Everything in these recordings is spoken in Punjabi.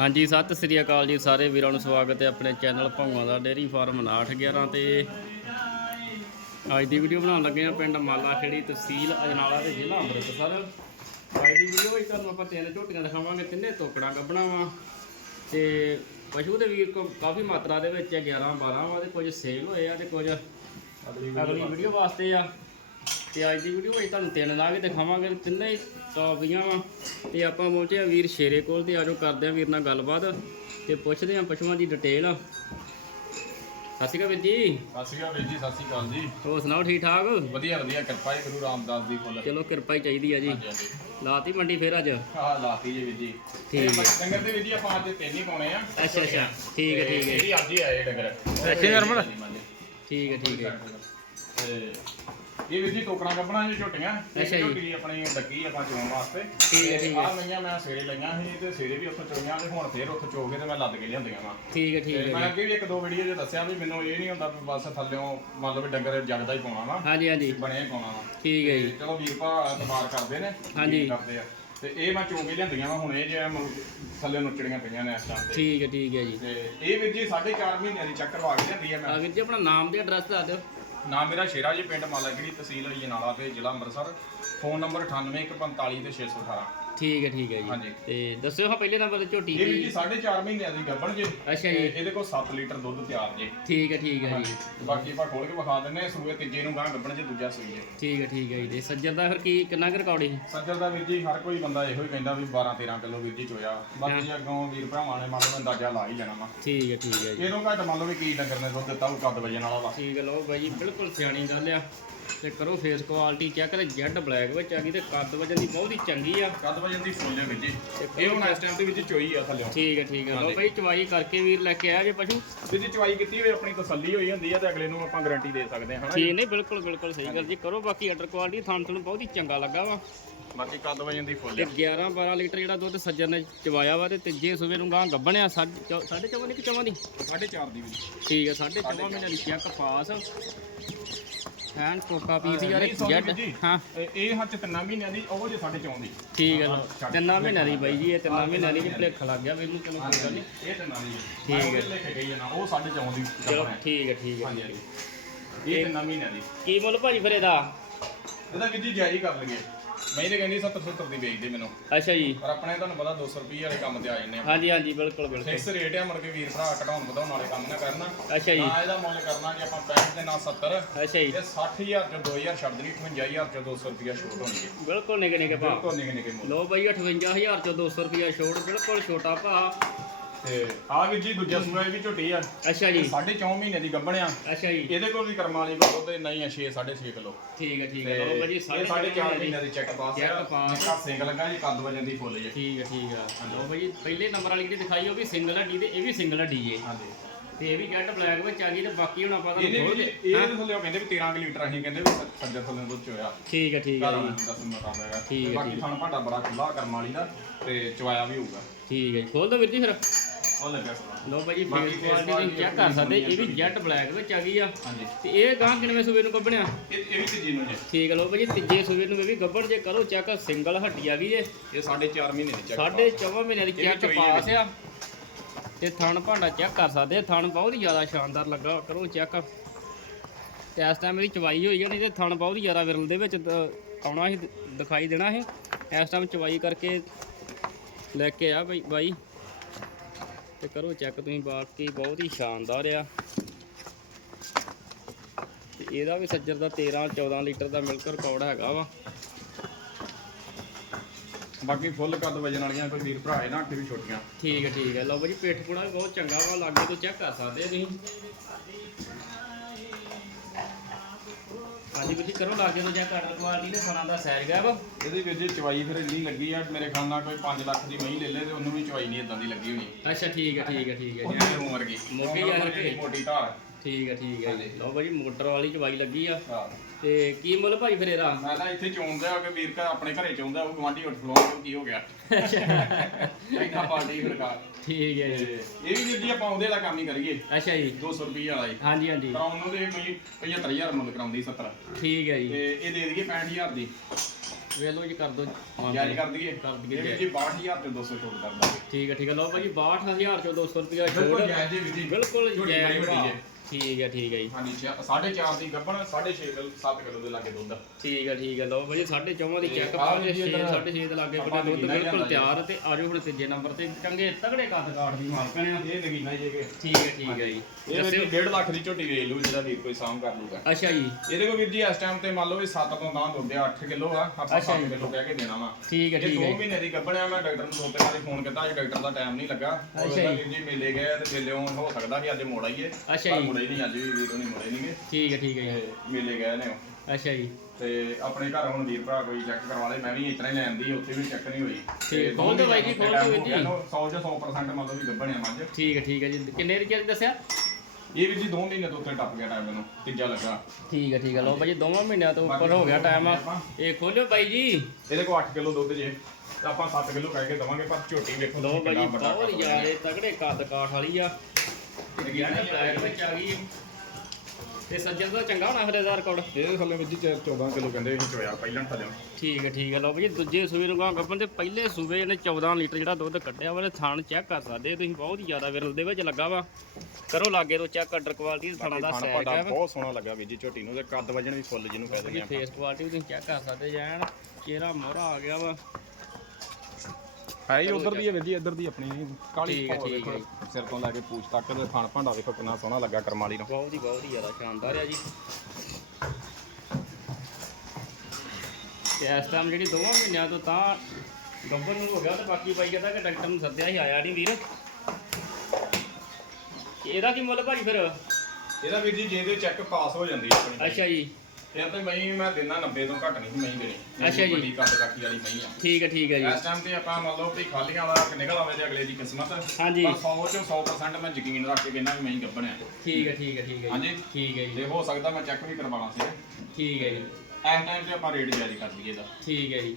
ਹਾਂਜੀ ਸਤਿ ਸ੍ਰੀ ਅਕਾਲ ਜੀ ਸਾਰੇ ਵੀਰਾਂ ਨੂੰ ਸਵਾਗਤ ਹੈ ਆਪਣੇ ਚੈਨਲ ਭੌਂਗਾ ਦਾ ਡੇਅਰੀ ਫਾਰਮ 911 ਤੇ। ਅੱਜ ਦੀ ਵੀਡੀਓ ਬਣਾਉਣ ਲੱਗੇ ਆ ਪਿੰਡ ਮਾਲਾ ਖੇੜੀ ਤਹਿਸੀਲ ਅਜਨਾਲਾ ਤੇ ਜ਼ਿਲ੍ਹਾ ਅੰਮ੍ਰਿਤਸਰ। ਅੱਜ ਦੀ ਵੀਡੀਓ ਵਿੱਚ ਤੁਹਾਨੂੰ ਆਪਾਂ ਤਿੰਨ ਝੋਟੀਆਂ ਦਿਖਾਵਾਂਗੇ ਤਿੰਨੇ ਤੋਕੜਾਂ ਗੱਬਣਾ ਵਾ। ਤੇ ਪਸ਼ੂ ਦੇ ਵੀ ਕੋ- ਕਾਫੀ ਮਾਤਰਾ ਦੇ ਵਿੱਚ ਹੈ 11 12 ਵਾ ਤੇ ਕੁਝ ਸੇਲ ਹੋਏ ਆ ਤੇ ਕੁਝ ਅਗਲੀ ਵੀਡੀਓ ਵਾਸਤੇ ਆ। ਤੇ ਅੱਜ ਦੀ ਵੀਡੀਓ ਵਿੱਚ ਤੁਹਾਨੂੰ ਤਿੰਨ ਲਾ ਕੇ ਦਿਖਾਵਾਂਗੇ ਤਿੰਨੇ ਟੌਪੀਆਂ ਵਾ। ਤੇ ਆਪਾਂ ਪਹੁੰਚੇ ਆ ਵੀਰ ਸ਼ੇਰੇ ਕੋਲ ਤੇ ਆਜੋ ਕਰਦੇ ਆ ਵੀਰ ਨਾਲ ਗੱਲਬਾਤ ਤੇ ਪੁੱਛਦੇ ਆ ਪਸ਼ੂਆਂ ਦੀ ਡਿਟੇਲ ਸਤਿ ਸ਼੍ਰੀ ਅਕਾਲ ਵੀਰ ਜੀ। ਸਤਿ ਸ਼੍ਰੀ ਅਕਾਲ ਵੀਰ ਜੀ ਸਤਿ ਸ਼੍ਰੀ ਅਕਾਲ ਜੀ। ਹੋਰ ਸੁਣਾਓ ਠੀਕ ਠਾਕ? ਵਧੀਆ ਵਧੀਆ ਕਿਰਪਾ ਹੈ ਗੁਰੂ ਰਾਮਦਾਸ ਦੀ ਫੁੱਲ। ਚਲੋ ਕਿਰਪਾ ਹੀ ਚਾਹੀਦੀ ਆ ਜੀ। ਲਾਤੀ ਮੰਡੀ ਫੇਰ ਅੱਜ? ਆਹ ਲਾਤੀ ਜੀ ਵੀਰ ਜੀ। ਠੀਕ ਹੈ। ਡੰਗਰ ਦੇ ਵੀਰ ਜੀ ਆਪਾਂ ਅੱਜ ਤਿੰਨ ਹੀ ਪਾਉਣੇ ਆ। ਅੱਛਾ ਅੱਛਾ। ਠੀਕ ਹੈ ਤੇ ਠੀਕ ਹੈ। ਵੀ ਅੱਜ ਹੀ ਆਏ ਡੰਗਰ। ਅੱਛਾ। ਨਰਮਲ। ਠੀਕ ਹੈ ਠੀਕ ਹੈ। ਤੇ ਇਹ ਵੀਰ ਜੀ ਟੋਕਰਾਂ ਕੱਪਣਾ ਜੀ ਝੋਟੀਆਂ ਅੱਛਾ ਜੀ। ਝੋਟੀ ਆਪਣੀ ਲੱਗੀ ਆਪਾਂ ਚੋਣ ਵਾਸਤੇ। ਠੀਕ ਹੈ, ਠੀਕ ਹੈ। ਆ ਲਈਆਂ ਮੈਂ ਸਵੇਰੇ ਲਈਆਂ ਸੀ ਤੇ ਸਵੇਰੇ ਵੀ ਉੱਥੋਂ ਚੋਈਆਂ ਤੇ ਹੁਣ ਫੇਰ ਉੱਥੋਂ ਚੋ ਕੇ ਤੇ ਮੈਂ ਲੱਦ ਕੇ ਲਿਆਂਦੀਆਂ ਵਾ। ਠੀਕ ਹੈ ਠੀਕ ਮੈਂ ਹੈ ਅੱਗੇ ਵੀ ਇੱਕ ਦੋ ਵੀਡੀਓ 'ਚ ਦੱਸਿਆ ਵੀ ਮੈਨੂੰ ਇਹ ਨਹੀਂ ਹੁੰਦਾ ਵੀ ਬਸ ਥੱਲਿਓਂ ਮੰਨ ਲਓ ਵੀ ਡੰਗਰ ਜਗਦਾ ਹੀ ਪਾਉਣਾ ਵਾ। ਹਾਂਜੀ ਹਾਂਜੀ। ਬਣਿਆ ਹੀ ਪਾਉਣਾ ਵਾ। ਠੀਕ ਹੈ ਜੀ। ਤੇ ਚਲੋ ਵੀਰ ਭਾ ਇਤਬਾਰ ਕਰਦੇ ਨੇ ਹਾਂਜੀ। ਕਰਦੇ ਆ। ਤੇ ਇਹ ਮੈਂ ਚੋਂ ਕੇ ਲਿਆਂਦੀਆਂ ਵਾ ਹੁਣ ਇਹ ਜੇ ਥੱਲੇ ਨੁੱਚੜੀਆਂ ਪਈਆਂ ਨੇ ਇਸ ਟਾਈਮ ਤੇ। ਠੀਕ ਹੈ ਠੀਕ ਹੈ ਜੀ। ਤੇ ਇਹ ਵੀਰ ਜੀ 4.5 ਮਹੀਨਿਆਂ ਦੀ ਚੱਕਰ ਵਾ ਕੇ ਲਿਆਂਦੀ ਆ ਆ ਮੈਂ ਵੀਰ ਜੀ ਆਪਣਾ ਨਾਮ ਤੇ ਐਡਰੈਸ ਦੱਸ ਦਿਓ। ਨਾਮ ਮੇਰਾ ਸ਼ੇਰਾ ਜੀ, ਪਿੰਡ ਮਾਲਾਗੜੀ ਤਹਿਸੀਲ ਜਨਾਲਾ ਤੇ ਜ਼ਿਲ੍ਹਾ ਅੰਮ੍ਰਿਤਸਰ। ਫੋਨ ਨੰਬਰ 9815 ਤੇ 618 ਠੀਕ ਹੈ ਠੀਕ ਹੈ ਜੀ। ਹਾਂਜੀ। ਤੇ ਦੱਸਿਓ ਹਾਂ ਪਹਿਲੇ ਨੰਬਰ ਤੇ ਝੋਟੀ ਇਹ ਦੀ। ਜੀ 4.5 ਮਹੀਨਿਆਂ ਦੀ ਗੱਭਣ ਜੇ। ਅੱਛਾ ਜੀ। ਤੇ ਇਹਦੇ ਕੋਲ 7 ਲੀਟਰ ਦੁੱਧ ਤਿਆਰ ਜੇ। ਠੀਕ ਹੈ ਠੀਕ ਹੈ ਜੀ। ਬਾਕੀ ਆਪਾਂ ਖੋਲ ਕੇ ਵਿਖਾ ਦਿੰਨੇ ਆ ਸੂਏ ਤੀਜੇ ਨੂੰ ਗਾਂ ਗੱਭਣ ਜੇ ਦੂਜਾ ਸੂਈ ਠੀਕ ਹੈ ਠੀਕ ਹੈ ਜੀ। ਤੇ ਸੱਜਰ ਦਾ ਫਿਰ ਕੀ ਕਿੰਨਾ ਕੁ ਰਿਕਾਰਡ ਸੀ? ਸੱਜਰ ਦਾ ਵੀਰ ਜੀ ਹਰ ਕੋਈ ਬੰਦਾ ਇਹੋ ਹੀ ਕਹਿੰਦਾ ਵੀ 12 13 ਕਿਲੋ ਵੀਰ ਜੀ ਚੋਇਆ। ਬਾਕੀ ਅੱਗੋਂ ਵੀਰ ਭਰਾਵਾਂ ਨੇ ਮੰਨ ਲਓ ਅੰਦਾਜ਼ਾ ਲਾ ਹੀ ਜਾਣਾ ਵਾ। ਠੀਕ ਹੈ ਠੀਕ ਹੈ ਜੀ। ਇਹਨੂੰ ਘੱਟ ਮੰਨ ਲਓ ਵੀ ਕੀ ਡੰਗਰ ਨੇ ਦੁੱਧ ਦਿੱਤਾ ਉਹ ਕੱਦ ਵਜਣ ਵਾਲਾ ਵਾ। ਠੀਕ ਹੈ ਲਓ ਬਾਈ ਜੀ ਬਿਲਕੁਲ ਸਿਆਣੀ ਗੱਲ ਆ। ਤੇ ਕਰੋ ਫੇਸ ਕੁਆਲਿਟੀ ਚੈੱਕ ਤੇ ਜੈਡ ਬਲੈਕ ਵਿੱਚ ਆ ਗਈ ਤੇ ਕੱਦ ਵਜਨ ਦੀ ਬਹੁਤ ਹੀ ਚੰਗੀ ਆ। ਕੱਦ ਵਜਣ ਦੀ ਫੁੱਲ ਹੈ ਵੀਰ ਜੀ। ਇਹ ਹੁਣ ਇਸ ਟਾਈਮ ਤੇ ਵੀਰ ਜੀ ਚੋਈ ਆ ਥੱਲੇ ਠੀਕ ਹੈ ਠੀਕ ਹੈ ਲਓ ਬਾਈ ਚਵਾਈ ਕਰਕੇ ਵੀਰ ਲੈ ਕੇ ਆਇਆ ਜੇ ਪਸ਼ੂ। ਵੀਰ ਜੀ ਚਵਾਈ ਕੀਤੀ ਹੋਈ ਆਪਣੀ ਤਸੱਲੀ ਹੋਈ ਹੁੰਦੀ ਹੈ ਤੇ ਅਗਲੇ ਨੂੰ ਆਪਾਂ ਗਾਰੰਟੀ ਦੇ ਸਕਦੇ ਹਾਂ ਹਨਾ ਠੀਕ ਨਹੀਂ ਬਿਲਕੁਲ ਬਿਲਕੁਲ ਸਹੀ ਗੱਲ ਜੀ। ਕਰੋ ਬਾਕੀ ਆਰਡਰ ਕੁਆਲਿਟੀ ਥਾਂ ਤੁਹਾਨੂੰ ਬਹੁਤ ਹੀ ਚੰਗਾ ਲੱਗਾ ਵਾ। ਬਾਕੀ ਕੱਦ ਵਜਣ ਦੀ ਫੁੱਲ ਤੇ ਹੈ 11 12 ਲੀਟਰ ਜਿਹੜਾ ਦੁੱਧ ਸੱਜਰ ਨੇ ਚਵਾਇਆ ਵਾ ਤੇ ਤੀਜੇ ਸੂਬੇ ਨੂੰ ਗਾਂ ਗੱਬਣਿਆ ਸਾਢੇ ਚੌਵਾਂ ਦੀ ਕਿ ਦੀ? 4.5 ਦੀ ਵੀਰ ਠੀਕ ਹੈ ਸਾਢੇ ਚੌਵਾਂ ਮਹੀਨਿਆਂ ਦੀ ਚੈੱਕ ਪਾਸ ਐਨ ਕੋਕਾ ਪੀਸ ਯਾਰ ਨਹੀਂ, sorry ਜੈਡ ਵੀਰ ਜੀ। ਹਾਂ। ਇਹ- ਇਹ ਹੱਥ ਤਿੰਨਾਂ ਮਹੀਨਿਆਂ ਦੀ ਉਹ ਜੇ 4.5 ਦੀ। ਠੀਕ ਹੈ ਹਾਂ। ਤਿੰਨਾਂ ਮਹੀਨਿਆਂ ਦੀ ਬਾਈ ਜੀ ਇਹ ਤਿੰਨਾਂ ਮਹੀਨਿਆਂ ਦੀ ਭਲੇਖ ਲੱਗ ਗਿਆ ਮੈਨੂੰ ਚਲੋ ਕੋਈ ਗੱਲ ਨਹੀਂ। ਇਹ ਤਿੰਨਾਂ ਦੀ ਠੀਕ ਹੈ। ਲੈ ਕੇ ਗਈ ਹੈ ਨਾ ਉਹ 4.5 ਦੀ ਚਲੋ ਹੈ। ਠੀਕ ਹੈ ਠੀਕ ਹੈ। ਹਾਂਜੀ ਹਾਂਜੀ। ਇਹ ਤਿੰਨਾਂ ਮਹੀਨਿਆਂ ਦੀ। ਕੀ ਮੁੱਲ ਭਾਜੀ ਫਿਰ ਇਹਦਾ? ਇਹਦਾ ਵੀਰ ਜੀ ਹੀ ਕਰ ਲਈਏ। ਮੈਂ ਤੇ ਕਹਿੰਦੀ 70 70 ਦੀ ਵੇਚਦੇ ਮੈਨੂੰ। ਅੱਛਾ ਜੀ। ਪਰ ਆਪਣੇ ਤੁਹਾਨੂੰ ਪਤਾ 200 ਰੁਪਏ ਵਾਲੇ ਕੰਮ ਤੇ ਆ ਜਾਂਦੇ ਆ। ਹਾਂਜੀ ਹਾਂਜੀ ਬਿਲਕੁਲ ਬਿਲਕੁਲ। ਫਿਕਸ ਰੇਟ ਆ ਮੁੜ ਕੇ ਵੀਰ ਭਰਾ ਘਟਾਉਣ ਵਧਾਉਣ ਵਾਲੇ ਕੰਮ ਨਾ ਕਰਨਾ। ਅੱਛਾ ਜੀ। ਨਾ ਇਹਦਾ ਮੁੱਲ ਕਰਨਾ ਜੇ ਆਪਾਂ 65 ਦੇ ਨਾਲ 70 ਅੱਛਾ ਜੀ। ਇਹ 60000 ਚੋਂ 2000 ਛੱਡ ਦੇਣੀ 58000 ਚੋਂ 200 ਰੁਪਏ ਛੋਟ ਹੋਣੀ ਹੈ। ਬਿਲਕੁਲ ਨਿੱਕੇ ਨਿੱਕੇ ਭਾਅ ਬਿਲਕੁਲ ਨਿੱਕੇ ਨਿੱਕੇ ਮੁੱਲ। ਲੋ ਬਾਈ 58000 ਚੋਂ 200 ਰੁਪਿਆ ਛੋੜ ਬਿਲਕੁਲ ਛੋਟਾ ਭਾ ਤੇ ਆ ਵੀ ਜੀ ਦੂਜਾ ਸੂਆ ਇਹ ਵੀ ਝੋਟੀ ਆ। ਅੱਛਾ ਜੀ। 4.5 ਮਹੀਨੇ ਦੀ ਗੱਭਣਿਆ ਅੱਛਾ ਜੀ। ਇਹਦੇ ਕੋਲ ਵੀ ਕਰਮਾਂ ਵਾਲੀ ਕੋਲ ਦੁੱਧ ਨਹੀਂ ਆ 6 6.5 ਕਿਲੋ। ਠੀਕ ਹੈ ਠੀਕ ਹੈ ਲੋ ਬਾਈ ਜੀ ਇਹ 4.5 ਮਹੀਨੇ ਦੀ ਚੈੱਕ ਪਾਸ Check ਆ pass। ਨਿੱਕਾ ਸਿੰਗ ਲੱਗਾ ਜੀ ਕੱਦ ਵਜਨ ਦੀ ਫੁੱਲ ਜੀ। ਠੀਕ ਹੈ ਠੀਕ ਹੈ ਲੋ ਬਾਈ ਜੀ ਪਹਿਲੇ ਨੰਬਰ ਵਾਲੀ ਜਿਹੜੀ ਦਿਖਾਈ ਉਹ ਵੀ ਸਿੰਗਲ ਹੱਡੀ ਤੇ ਇਹ ਵੀ ਸਿੰਗਲ ਹੱਡੀ ਜੇ। ਹਾਂਜੀ। ਤੇ ਇਹ ਵੀ ਜੈਡ ਬਲੈਕ ਵਿੱਚ ਆ ਗਈ ਤੇ ਬਾਕੀ ਹੁਣ ਆਪਾਂ ਤੁਹਾਨੂੰ ਖੋਲ ਇਹਦੇ ਥੱਲੇ ਉਹ ਕਹਿੰਦੇ ਵੀ 13 ਕਿ ਲੀਟਰ ਅਸੀਂ ਕਹਿੰਦੇ ਵੀ ਸੱਜਰ ਥੱਲੇ ਦੁੱਧ ਚੋਇਆ ਠੀਕ ਹੈ ਠੀਕ ਹੈ ਜੀ। ਵਾਲਾ ਦੱਸ ਮਤਾਂ ਹੈਗਾ। ਠੀਕ ਹੈ, ਬਾਕੀ ਸਾਨੂੰ ਭਾਂਡਾ ਬੜਾ ਖੁੱਲਾ ਕਰਮ ਵਾਲੀ ਦਾ ਤੇ ਚਵਾਇਆ ਵੀ ਹੋਊਗਾ। ਠੀਕ ਹੈ ਜੀ। ਖੋਲ ਦੋ ਵੀਰ ਜੀ ਫਿਰ। ਉਹ ਲੱਗਿਆ ਸੋਨਾ ਲੋ ਬਾਈ ਜੀ ਬਾਕੀ ਫੇਸ face ਕੁਆਲਿਟੀ ਤੁਸੀਂ ਚੈੱਕ ਕਰ ਸਕਦੇ ਇਹ ਵੀ ਜੈਡ ਬਲੈਕ ਵਿੱਚ ਆ ਗਈ ਆ। ਹਾਂਜੀ। ਤੇ ਇਹ ਗਾਂ ਕਿੰਨੇ ਸੂਬੇ ਨੂੰ ਕੱਢਣਿਆ ਇਹ ਇਹ ਵੀ ਤੀਜੀ ਨੂੰ ਜੇ। ਠੀਕ ਲੋ ਬਾਈ ਜੀ ਤੀਜੇ ਸੂਬੇ ਨੂੰ ਇਹ ਵੀ ਗੱਬੜ ਜੇ ਕਰੋ ਚੈੱਕ ਸਿੰਗਲ ਹੱਡੀ ਆ ਗਈ ਜੇ ਇਹ 4.5 ਮਹੀਨੇ ਦੀ ਚੈੱਕ ਸਾਢੇ ਚੌਵਾਂ ਮਹੀਨਿਆਂ ਦੀ ਇਹ ਵੀ ਚੈੱਕ ਚੋਈ ਪਾਸ ਆ। ਤੇ ਥਣ ਭਾਂਡਾ ਚੈੱਕ ਕਰ ਸਕਦੇ ਆ ਥਣ ਬਹੁਤ ਹੀ ਜ਼ਿਆਦਾ ਸ਼ਾਨਦਾਰ ਲੱਗਾ ਕਰੋ ਚੈੱਕ ਤੇ ਇਸ ਟਾਈਮ ਇਹਦੀ ਚਵਾਈ ਹੋਈ ਜਾਣੀ ਤੇ ਥਣ ਬਹੁਤ ਹੀ ਜ਼ਿਆਦਾ ਵਿਰਲ ਦੇ ਵਿੱਚ ਦ- ਆਉਣਾ ਸੀ ਦਿਖਾਈ ਦੇਣਾ ਇਹ ਇਸ ਟਾਈਮ ਚਵਾਈ ਕਰਕੇ ਲੈ ਕੇ ਆ ਬਈ ਬਾਈ। ਤੇ ਕਰੋ ਚੈੱਕ ਤੁਸੀਂ ਬਾਕੀ ਬਹੁਤ ਹੀ ਸ਼ਾਨਦਾਰ ਆ। ਤੇ ਇਹਦਾ ਵੀ ਸੱਜਰ ਦਾ 13 14 ਲੀਟਰ ਦਾ ਮਿਲਕ ਰਿਕਾਰਡ ਹੈਗਾ ਵਾ। ਬਾਕੀ ਫੁੱਲ ਕੱਦ ਵਜਨ ਵਾਲੀਆਂ ਕੋਈ ਵੀਰ ਭਰਾ ਹੈ ਨਾ ਅੱਗੇ ਵੀ ਛੋਟੀਆਂ। ਠੀਕ ਹੈ ਠੀਕ ਹੈ। ਲਓ ਬਾਈ ਪੇਟ ਪੂੜਾ ਵੀ ਬਹੁਤ ਚੰਗਾ ਵਾ ਲਾਗੇ ਤੋਂ ਚੈੱਕ ਕਰ ਸਕਦੇ ਆ ਤੁਸੀਂ। ਹਾਂਜੀ ਵੀਰ ਜੀ ਕਰੋ ਲਾਗੇ ਤੋਂ ਚੈੱਕ ਕਰ ਕੁਆਲਿਟੀ ਦੇ ਖਾਣਾ ਦਾ ਸੈਰ ਗਿਆ ਵਾ ਇਹਦੀ ਵੀਰ ਜੀ ਚਵਾਈ ਫਿਰ ਇੰਨੀ ਲੱਗੀ ਆ ਮੇਰੇ ਖਿਆਲ ਨਾਲ ਕੋਈ 5 ਲੱਖ ਦੀ ਮਹੀਂ ਲੈ ਲੇ ਤੇ ਉਹਨੂੰ ਵੀ ਚਵਾਈ ਨਹੀਂ ਇਦਾਂ ਦੀ ਲੱਗੀ ਹੋਣੀ। ਅੱਛਾ ਠੀਕ ਹੈ ਠੀਕ ਹੈ ਠੀਕ ਹੈ ਜੀ। ਉਹਦੀ ਉਮਰ ਗਈ। ਮੋਟੀ ਆ ਜੀ। ਜਿਹੜੀ ਮੋਟੀ ਧਾਰ ਠੀਕ ਹੈ ਠੀਕ ਹੈ ਜੀ। ਲਓ ਬਾਈ ਮੋਟਰ ਵਾਲੀ ਚਵਾਈ ਲੱਗੀ ਆ। ਹਾਂ। ਤੇ ਕੀ ਮੁੱਲ ਭਾਈ ਫਿਰ ਇਹਦਾ? ਮੈਂ ਤਾਂ ਇੱਥੇ ਚੋਂਦਾ ਆ ਕਿ ਵੀਰ ਕਾ ਆਪਣੇ ਘਰੇ ਚੋਂਦਾ ਉਹ ਗਵਾਂਢੀ ਉੱਠ ਫਲੋਂ ਕੀ ਹੋ ਗਿਆ? ਇੰਨਾ ਪਾਰਟੀ ਖੜਕਾ ਠੀਕ ਹੈ ਜੀ। ਇਹ ਵੀ ਵੀਰ ਜੀ ਆਪਾਂ ਉਹਦੇ ਵਾਲਾ ਕੰਮ ਹੀ ਕਰੀਏ। ਅੱਛਾ ਜੀ। 200 ਰੁਪਏ ਵਾਲਾ ਹੀ ਹਾਂਜੀ ਹਾਂਜੀ। ਕਰਾਉਣ ਨੂੰ ਤੇ ਕੋਈ 75000 ਮੁੱਲ ਕਰਾਉਂਦੀ 70 ਠੀਕ ਹੈ ਜੀ। ਤੇ ਇਹ ਦੇ ਦਈਏ 65000 ਦੀ। ਵੇ ਲੋ ਜੀ ਕਰ ਦੋ। ਜਾਰੀ ਕਰ ਦਈਏ। ਕਰ ਦਈਏ। ਵੀਰ ਜੀ 62000 ਤੇ 200 ਛੋਟ ਕਰ ਦਾਂਗੇ। ਠੀਕ ਹੈ ਠੀਕ ਹੈ। ਲਓ ਭਾਜੀ 62000 ਚੋਂ 200 ਰੁਪਇਆ ਬਿਲਕੁਲ ਛੋੜ ਜਾਇਜ਼ ਜੀ ਵੀਰ ਜੀ। ਠੀਕ ਹੈ ਠੀਕ ਹੈ ਜੀ। ਹਾਂਜੀ 4.5 ਦੀ ਗੱਬਣ 6.5 ਕਿਲੋ 7 ਕਿਲੋ ਦੇ ਲਾਗੇ ਦੁੱਧ। ਠੀਕ ਹੈ ਠੀਕ ਹੈ ਲਓ ਭਾਜੀ 4.5 ਦੀ ਚੈੱਕ ਆਹ ਪਾ ਵੀ ਕੇ ਜੀ 6 ਇੱਧਰ 6.5 ਦੇ ਲਾਗੇ ਬੜਾ ਦੁੱਧ ਬਿਲਕੁਲ ਤਿਆਰ ਤੇ ਆਜੋ ਹੁਣ ਤੀਜੇ ਨੰਬਰ ਤੇ ਚੰਗੇ ਤਗੜੇ ਕੱਦ ਕਾਠ ਦੀ ਮਾਲਕਣ ਆ। ਇਹ ਨਗੀਨਾ ਜੀ ਕਿ ਠੀਕ ਹੈ ਠੀਕ ਹੈ ਜੀ। ਇਹ ਜੀ 1.5 ਲੱਖ ਦੀ ਝੋਟੀ ਵੇਚ ਲੂ ਜਿਹਦਾ ਵੀਰ ਕੋਈ ਸਾਮ ਕਰ ਲੂਗਾ ਅੱਛਾ ਜੀ। ਇਹਦੇ ਕੋਲ ਵੀਰ ਜੀ ਇਸ ਟਾਈਮ ਤੇ ਮੰਨ ਲਓ ਵੀ 7 ਤੋਂ ਤਾਂ ਦੁੱਧ ਆ 8 ਕਿਲੋ ਆ ਆਪਾਂ ਅੱਛਾ 7 ਜੀ। ਕਿਲੋ ਕਹਿ ਕੇ ਦੇਣਾ ਵਾ। ਠੀਕ ਹੈ ਇਹ ਠੀਕ 2 ਹੈ ਮਹੀਨੇ ਦੀ ਗੱਭਣ ਆ ਮੈਂ ਡਾਕਟਰ ਨੂੰ ਦੋ ਤਿੰਨ ਵਾਰੀ ਫੋਨ ਕੀਤਾ ਅੱਜ ਡਾਕਟਰ ਦਾ ਟਾਈਮ ਨਹੀਂ ਲੱਗਾ। ਜੀ। ਵੀਰ ਜੀ ਮੇਲੇ ਗਏ ਆ ਤੇ ਮੇਲਿਓਂ ਹੋ ਸਕਦਾ ਕਿ ਅੱਜ ਮੋੜ ਆਈਏ। ਅੱਛਾ ਪਰ ਜੀ ਮੁੜੇ ਨਹੀਂ ਅੱਜ ਵੀ ਵੀਰ ਨਹੀਂ ਮੁੜੇ ਨਹੀਂਗੇ ਠੀਕ ਹੈ ਠੀਕ ਹੈ ਜੀ। ਤੇ ਮੇਲੇ ਗਏ ਨੇ ਉਹ। ਅੱਛਾ ਜੀ। ਤੇ ਆਪਣੇ ਘਰ ਹੁਣ ਵੀਰ ਭਰਾ ਕੋਈ ਚੈੱਕ ਕਰਵਾ ਲੇ ਮੈਂ ਵੀ ਇਤਨਾ ਹੀ ਲੈਣ ਦੀ ਉੱਥੇ ਵੀ ਚੈੱਕ ਨਹੀਂ ਹੋਈ। ਠੀਕ, ਖੋਲ ਦਿਓ ਬਾਈ ਜੀ, ਖੋਲ ਦਿਓ ਵੀਰ ਜੀ। 100 ਜਾਂ 100% ਮੰਨ ਲਓ ਵੀ ਗੱਭਣ ਆ ਮੱਝ। ਠੀਕ ਹੈ ਠੀਕ ਹੈ ਜੀ। ਕਿੰਨੇ ਦੀ ਦੱਸਿਆ? ਇਹ ਵੀ ਜੀ 2 ਮਹੀਨੇ ਤੋਂ ਉੱਤੇ ਟੱਪ ਗਿਆ ਟਾਈਮ ਮੈਨੂੰ ਤੀਜਾ ਲੱਗਾ। ਠੀਕ ਹੈ ਠੀਕ ਹੈ। ਲਓ ਭਾਜੀ ਦੋਵਾਂ ਮਹੀਨਿਆਂ ਤੋਂ ਉੱਪਰ ਹੋ ਗਿਆ ਟਾਈਮ ਇਹ ਖੋਲਿਓ ਬਾਈ ਜੀ। ਇਹਦੇ ਕੋਲ 8 ਕਿਲੋ ਦੁੱਧ ਜੇ ਤਾਂ ਆਪਾਂ 7 ਕਿਲੋ ਕਹਿ ਕੇ ਦਵਾਂਗੇ ਪਰ ਝੋਟੀ ਵੇਖੋ ਲਓ ਕਿੰਨਾ ਵੱਡਾ ਬਹੁਤ ਕੱਦ ਜ਼ਿਆਦਾ ਤਗੜੇ ਕੱਦ ਕਾਠ ਵਾਲੀ ਆ। ਇਹ ਗਿਆਨਾ ਬਲੈਕ ਵਿੱਚ ਆ ਗਈ ਤੇ ਸੱਜਣ ਦਾ ਚੰਗਾ ਹੋਣਾ ਫਿਰ ਇਹਦਾ ਰਿਕਾਰਡ ਇਹਦੇ ਥੱਲੇ ਵਿੱਚ 14 ਕਿਲੋ ਕਹਿੰਦੇ ਇਹ ਚੋਇਆ ਪਹਿਲਾਂ ਥੱਲੇ। ਠੀਕ ਹੈ ਠੀਕ ਹੈ। ਲਓ ਭਾਜੀ ਦੂਜੇ ਸੂਬੇ ਨੂੰ ਗਾਂ ਗੱਪਨ ਤੇ ਪਹਿਲੇ ਸੂਬੇ ਇਹਨੇ 14 ਲੀਟਰ ਜਿਹੜਾ ਦੁੱਧ ਕੱਢਿਆ ਵਾ ਥਾਣ ਚੈੱਕ ਕਰ ਸਕਦੇ ਤੁਸੀਂ ਬਹੁਤ ਹੀ ਜ਼ਿਆਦਾ ਵਿਰਲ ਦੇ ਵਿੱਚ ਲੱਗਾ ਵਾ। ਕਰੋ ਲਾਗੇ ਤੋਂ ਚੈੱਕ ਆਰਡਰ ਕੁਆਲਿਟੀ ਥਾਣਾ ਦਾ ਖਾਣ ਸੈਕ ਪਾਡਾ ਹੈ। ਬਹੁਤ ਸੋਹਣਾ ਲੱਗਾ ਵੀਰ ਜੀ ਝੋਟੀ ਨੂੰ ਤੇ ਕੱਦ ਵਜਣ ਵੀ ਫੁੱਲ ਜਿਹਨੂੰ ਕਹਿੰਦੇ ਜੀ ਨੇ ਫੇਸ ਕੁਆਲਿਟੀ ਵੀ ਤੁਸੀਂ ਚੈੱਕ ਕਰ ਸਕਦੇ ਜੈਨ। ਚਿਹਰਾ ਮੋਹਰਾ ਆ ਗਿਆ ਵਾ। ਹੈ ਹੀ ਉਧਰ ਦੀ ਹੈ ਵੀਰ ਜੀ ਇੱਧਰ ਦੀ ਆਪਣੀ। ਕਾਲੀ ਠੀਕ ਹੈ, ਠੀਕ ਹੈ। ਸਿਰ ਤੋਂ ਲੈ ਕੇ ਪੂਛ ਤੱਕ ਤੇ ਖਾਣ ਭਾਂਡਾ ਵੇਖੋ ਕਿੰਨਾ ਸੋਹਣਾ ਲੱਗਾ ਕਰਮਾਲੀ ਨੂੰ। ਬਹੁਤ ਹੀ ਬਹੁਤ ਹੀ ਜ਼ਿਆਦਾ ਸ਼ਾਨਦਾਰ ਆ ਜੀ। ਤੇ ਇਸ ਟਾਈਮ ਜਿਹੜੀ ਦੋਵਾਂ ਮਹੀਨਿਆਂ ਤੋਂ ਤਾਂ ਗੱਬਰ ਨੂੰ ਹੋ ਗਿਆ ਤੇ ਬਾਕੀ ਬਾਈ ਕਹਿੰਦਾ ਕਿ ਡਾਕਟਰ ਨੂੰ ਸੱਦਿਆ ਸੀ ਆਇਆ ਨਹੀਂ ਵੀਰ। ਇਹਦਾ ਕੀ ਮੁੱਲ ਭਾਜੀ ਫਿਰ? ਇਹਦਾ ਵੀਰ ਜੀ ਜੇ ਦੇ ਚੈੱਕ ਪਾਸ ਹੋ ਜਾਂਦੀ ਹੈ ਆਪਣੀ। ਅੱਛਾ ਜੀ। ਫਿਰ ਤੇ ਮੈਂ ਮੈਂ ਦਿਨਾ 90 ਤੋਂ ਘੱਟ ਨਹੀਂ ਸੀ ਮੈਂ ਦੇਣੀ। ਅੱਛਾ ਜੀ। ਵੱਡੀ ਕੱਦ ਕਾਠੀ ਵਾਲੀ ਨਹੀਂ ਆ। ਠੀਕ ਹੈ ਠੀਕ ਹੈ ਜੀ। ਇਸ ਟਾਈਮ ਤੇ ਆਪਾਂ ਮੰਨ ਲਓ ਵੀ ਖਾਲੀਆਂ ਵਾਲਾ ਨਿਕਲ ਆਵੇ ਤੇ ਅਗਲੇ ਦੀ ਕਿਸਮਤ। ਹਾਂਜੀ। ਪਰ 100 ਚੋਂ 100% ਮੈਂ ਯਕੀਨ ਰੱਖ ਕੇ ਕਹਿੰਦਾ ਵੀ ਮੈਂ ਹੀ ਗੱਭਣਿਆ। ਠੀਕ ਹੈ ਠੀਕ ਹੈ ਠੀਕ ਹੈ ਹਾਂਜੀ। ਜੀ ਠੀਕ ਹੈ ਜੀ। ਜੇ ਹੋ ਸਕਦਾ ਮੈਂ ਚੈੱਕ ਵੀ ਕਰਵਾਉਣਾ ਸੀ ਠੀਕ ਹੈ ਜੀ। ਇਸ ਟਾਈਮ ਤੇ ਆਪਾਂ ਰੇਟ ਜਾਰੀ ਕਰ ਦਈਏ ਇਹਦਾ। ਠੀਕ ਹੈ ਜੀ।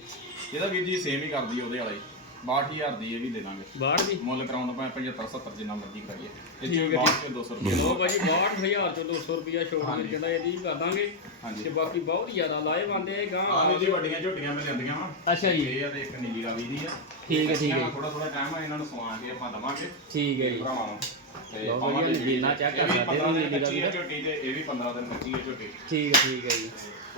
ਇਹਦਾ ਵੀਰ ਜੀ ਸੇਮ ਹੀ ਕਰਦੀ ਉਹਦੇ ਵਾਲਾ ਹੀ। 62000 ਦੀ ਇਹ ਵੀ ਦੇ ਦਾਂਗੇ। ਬਾਹਰ ਦੀ? ਮੁੱਲ ਕਰਾਉਣ ਦਾ ਭਾਵੇਂ 75 70 ਜਿੰਨਾ ਮਰਜ਼ੀ ਕਰੀਏ। ਇਹ ਠੀਕ ਹੈ ਚ ਚ 200 ਰੁਪਏ ਲੋ ਭਾਜੀ 62000 ਤੋਂ 200 ਰੁਪਿਆ ਛੋੜ ਕੇ ਹਾਂਜੀ। ਕਹਿੰਦਾ ਇਹਦੀ ਕਰ ਦਾਂਗੇ। ਹਾਂਜੀ। ਤੇ ਬਾਕੀ ਬਹੁਤ ਜ਼ਿਆਦਾ ਲਾਹੇਵੰਦ ਹੈ ਗਾਂ। ਆਹ ਵੀਰ ਜੀ ਵੱਡੀਆਂ ਝੋਟੀਆਂ ਮੈਂ ਲੈਂਦੀਆਂ ਵਾ। ਅੱਛਾ ਜੀ। ਇਹ ਆ ਤੇ ਇੱਕ ਨੀਲੀ ਰਾਵੀ ਦੀ ਆ। ਠੀਕ ਹੈ, ਠੀਕ ਹੈ। ਥੋੜਾ ਥੋੜਾ ਟਾਈਮ ਆ ਇਹਨਾਂ ਨੂੰ ਸਵਾ ਕੇ ਆਪਾਂ ਦਵਾਂਗੇ। ਠੀਕ ਹੈ ਜੀ। ਭਰਾਵਾਂ ਨੂੰ। ਤੇ ਲਓ ਵਧੀਆ ਨਗੀਨਾ check ਕਰ ਸਕਦੇ ਹੋ, 15 ਦਿਨ ਨੀਲੀ ਰਾਵੀ ਝੋਟੀ ਤੇ ਇਹ ਵੀ 15 ਦਿਨ ਕੱਚੀ ਹੈ ਝੋਟੀ। ਠੀਕ ਹੈ ਠੀਕ ਹੈ ਜੀ।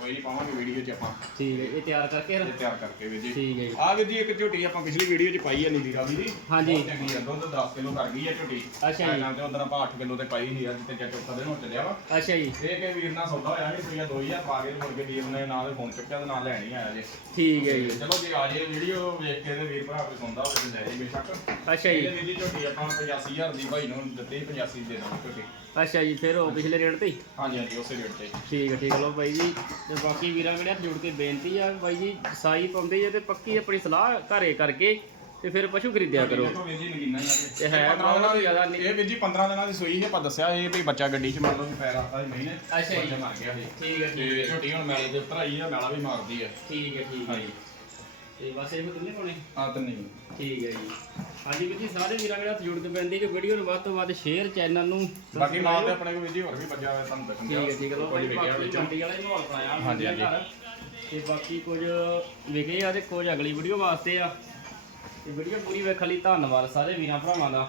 ਕੋਈ ਨਹੀਂ ਪਾਵਾਂਗੇ ਵੀਡੀਓ 'ਚ ਆਪਾਂ। ਠੀਕ ਹੈ ਇਹ ਤਿਆਰ ਕਰਕੇ ਇਹ ਰੱਖ ਤਿਆਰ ਕਰਕੇ ਵੀਰ ਜੀ। ਠੀਕ ਹੈ ਜੀ। ਆਹ ਵੀਰ ਜੀ ਇੱਕ ਝੋਟੀ ਆਪਾਂ ਪਿਛਲੀ ਵੀਡੀਓ 'ਚ ਪਾਈ ਹੈ ਨੀਲੀ ਰਾਵੀ ਦੀ। ਹਾਂਜੀ। ਬਹੁਤ ਚੰਗੀ ਆ ਦੁੱਧ 10 ਕਿਲੋ ਕਰ ਗਈ ਹੈ ਝੋਟੀ। ਅੱਛਾ ਜੀ। ਟਾਈਮ ਤੇ ਉਦੋਂ ਆਪਾਂ 8 ਕਿਲੋ ਤੇ ਪਾਈ ਸੀ ਅੱਜ ਤੇ ਚੌਥਾ ਦਿਨ ਹੋ ਚੱਲਿਆ ਵਾ। ਅੱਛਾ ਜੀ। ਇਹ ਕਿ ਵੀਰ ਨਾਲ ਸੌਦਾ ਹੋਇਆ ਸੀ ਰੁਪਈਆ 2000 ਪਾ ਕੇ ਮੁੜ ਕੇ ਵੀਰ ਨੇ ਨਾਲ ਫੋਨ ਚੁੱਕਿਆ ਤੇ ਨਾਲ ਲੈਣ ਹੀ ਆਇਆ ਜੇ। ਠੀਕ ਹੈ ਜੀ। ਚਲੋ ਜੇ ਆ ਜੇ ਵੀਡੀਓ ਵੇਖ ਕੇ ਤੇ ਵੀਰ ਭਰਾ ਕੋਈ ਸੁਣਦਾ ਹੋਵੇ ਤੇ ਲੈ ਜੇ ਬੇਸ਼ੱਕ। ਅੱਛਾ ਇਹ ਜੀ ਵੀਰ ਜੀ ਝੋਟੀ ਆਪਾਂ 85000 ਦੀ ਭਾਈ ਨੂੰ ਦਿੱਤੀ 85 ਦੇ ਦਾਂਗੇ ਝੋਟੀ। ਅੱਛਾ ਜੀ ਫਿਰ ਉਹ ਪਿਛਲੇ ਰੇਟ ਤੇ ਹੀ? ਹਾਂਜੀ ਹਾਂਜੀ ਉਸੇ ਰੇਟ ਤੇ। ਠੀਕ ਹੈ ਠੀਕ ਹੈ। ਲੋ ਬਾਈ ਜੀ ਤੇ ਬਾਕੀ ਵੀਰਾਂ ਕਿਹੜੇ ਜੋੜ ਕੇ ਬੇਨਤੀ ਆ ਬਾਈ ਜੀ ਸਾਈ ਪਾਉਂਦੇ ਜੇ ਤੇ ਪੱਕੀ ਆਪਣੀ ਸਲਾਹ ਘਰੇ ਕਰਕੇ ਤੇ ਫਿਰ ਪਸ਼ੂ ਖਰੀਦਿਆ ਕਰੋ। ਦੇਖੋ ਵੀਰ ਜੀ ਨਗੀਨਾ ਹੀ ਆ ਤੇ ਹੈ 15 ਦਿਨਾਂ ਬਹੁਤ ਦੀ ਜ਼ਿਆਦਾ ਨਿ- ਇਹ ਵੀਰ ਜੀ 15 ਦਿਨਾਂ ਦੀ ਸੂਈ ਸੀ ਆਪਾਂ ਦੱਸਿਆ ਇਹ ਵੀ ਬੱਚਾ ਗੱਡੀ 'ਚ ਮੰਨ ਲਓ ਪੈਰ ਆਤਾ ਸੀ ਮਹੀਨੇ ਅੱਛਾ ਜੀ। ਮਰ ਗਿਆ ਸੀ। ਠੀਕ ਹੈ ਠੀਕ ਹੈ। ਝੋਟੀ ਹੁਣ ਮੈਲੇ ਦੇ ਉੱਤਰ ਆਈ ਆ ਮੈਲਾ ਵੀ ਮਾਰਦੀ ਆ। ਠੀਕ ਹੈ ਠੀਕ ਹੈ। ਹਾਂਜੀ। ਤੇ ਬਸ ਇਹ ਕਿੰਨੇ ਪਾਉਣੇ? ਆ ਤਾਂ ਨਹੀਂ ਠੀਕ ਹੈ ਜੀ। ਹਾਂਜੀ ਵੀਰ ਜੀ ਸਾਰੇ ਵੀਰਾਂ ਹੱਥ ਜੋੜ ਕੇ ਬੇਨਤੀ ਕਿ ਵੀਡੀਓ ਨੂੰ ਵੱਧ ਤੋਂ ਵੱਧ ਸ਼ੇਅਰ ਚੈਨਲ ਨੂੰ ਬਾਕੀ ਮਾਲ ਤੇ ਆਪਣੇ ਕੋਲ ਜੀ ਹੋਰ ਵੀ ਬੱਜਾ ਹੋਇਆ ਤੁਹਾਨੂੰ ਦੱਸਣ ਠੀਕ ਹੈ ਠੀਕ ਹੈ ਲੋ ਭਾਈ ਬਾਕੀ ਮੰਡੀ ਵਾਲੇ ਮਾਹੌਲ ਪਾਇਆ ਹਾਂਜੀ, ਹਾਂਜੀ। ਘਰ। ਤੇ ਬਾਕੀ ਕੁਝ ਵਿਕੇ ਆ ਤੇ ਕੁਝ ਅਗਲੀ ਵੀਡੀਓ ਵਾਸਤੇ ਆ। ਤੇ ਵੀਡੀਓ ਪੂਰੀ ਵੇਖਣ ਲਈ ਧੰਨਵਾਦ ਸਾਰੇ ਵੀਰਾਂ ਭਰਾਵਾਂ ਦਾ।